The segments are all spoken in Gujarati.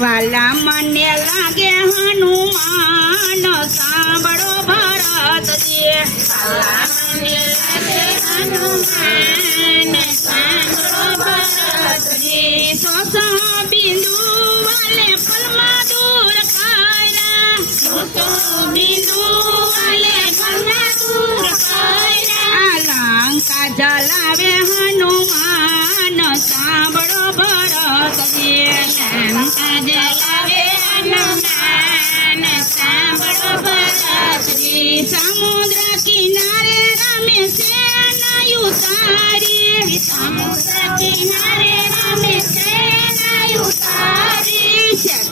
વાલા મને લાગે હનુમાન, સાંભળો ભરતજી વાલા મને લાગે હનુમાન, સાંભળો ભરતજી સોસો બિંદુ વાલે ફલમાં દૂર ખાયરા લંકા જલાવે હનુમાન, સાંભળો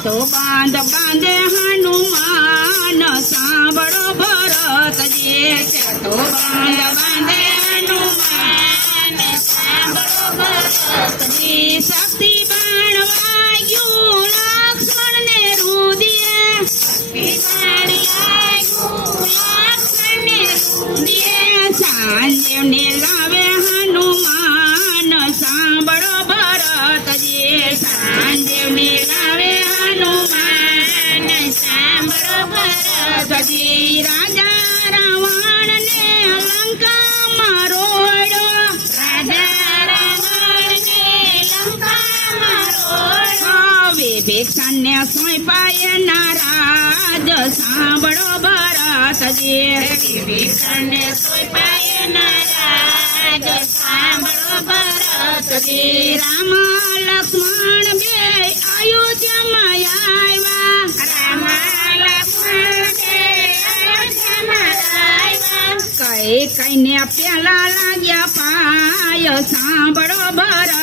તો બાંધ બાંધે હનુમાન, સાંભળો ભરતજી છે તો બાંધ બાંધે હનુમાન શક્તિ બાણ વાગ્યું લક્ષ્મણ ને રોડ્યો વિભીષણ ને સોંપાય નારાજ સાંભળો ભરતજી વિભીષણ ને સોંપાય નારાજ સાંભળો ભરતજી રામ લક્ષ્મણ બે અયોધ્યામાં આવ્યા રામ લક્ષ્મણ બે કઈ કઈને પેલા લાગ્યા પાય સાંભળો ભરતજી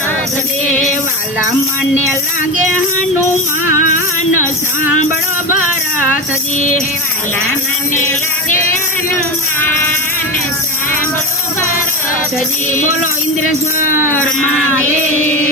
ભરતજી વાલા મને લાગે હનુમાન સાંભળો ભરતજી વાલા મને લાગે હનુમાન સાંભળો ભરતજી બોલો ઇન્દ્રેશ્વર મહાદેવ